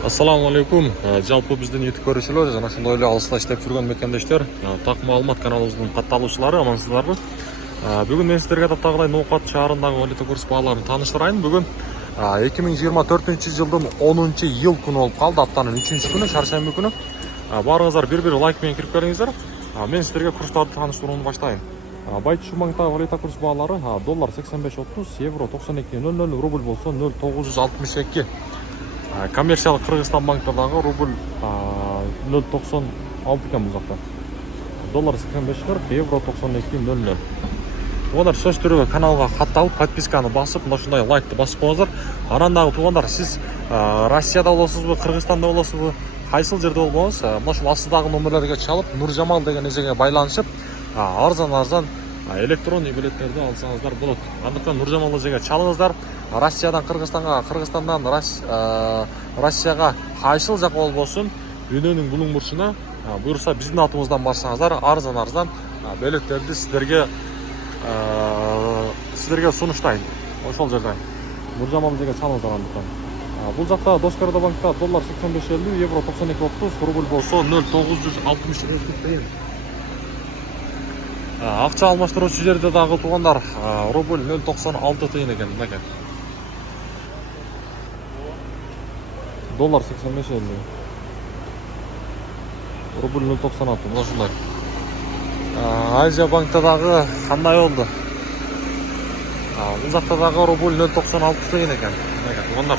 Ассаламу алейкум. Жалпы біздің YouTube көрушілер, жана ошондой эле алыста иштеп жүргөн мекендештер, так маалымат каналыбыздын катталуучулары, амансыздарбы? Бүгүн мен сиздерге даттагыдай Ноокат шаарындагы валюта курс бааларын тааныштырайын. Бүгүн 2024-жылдын 10-iyul күнү болуп калды, аптанын 3-күнү, шаршемби күнү. Баарыңыздар бир лайк менен кирип келиңиздер. Мен сиздерге курстарды тааныштырууну баштайм. Байтуш банктагы валюта курс баалары доллар 85.30, евро 92.00, рубль болсо 0.962. Коммерциялық Қырғызстан банктардағы рубль 0.96 екен бұл жақта. Доллар 85.40, евро 92.00. Туғандар, сөз түрігі каналға қатталып, подписканы басып, мынашындай лайкты басып қойыңыздар. Анандағы туғандар, сіз Россияда боласыз бы, Қырғызстанда боласыз бы, қайсыл жерде болбоңуз, мынашыл астыдағы номерлерге чалып, Нуржамал деген эжеге байланышып, арзан электронный билеттерди алсаңыздар болот. Андыктан Нуржамал эжеге чалыңыздар. Россиядан Кыргызстанга, Кыргызстандан Россияга кайсыл жак болбосун, дүйнөнүн булуң бурчуна буюрса биздин атыбыздан барсаңыздар, арзан билеттерди сиздерге сунуштайм. Ошол жерден Нуржамал эжеге чалыңыздар андыктан. Бул жакта Доскородо банкта доллар 85.50, евро 92.30, рубль болсо 0.962 акча алмаштыруучу жерде дагы тугандар рубль 0.96 тыйын экен, мынакей. Доллар 85.50, рубль 0.96, мына ушундай. Азия банкта дагы кандай болду? Бул жакта дагы рубль 0.96 тыйын экен, мынакей тугандар.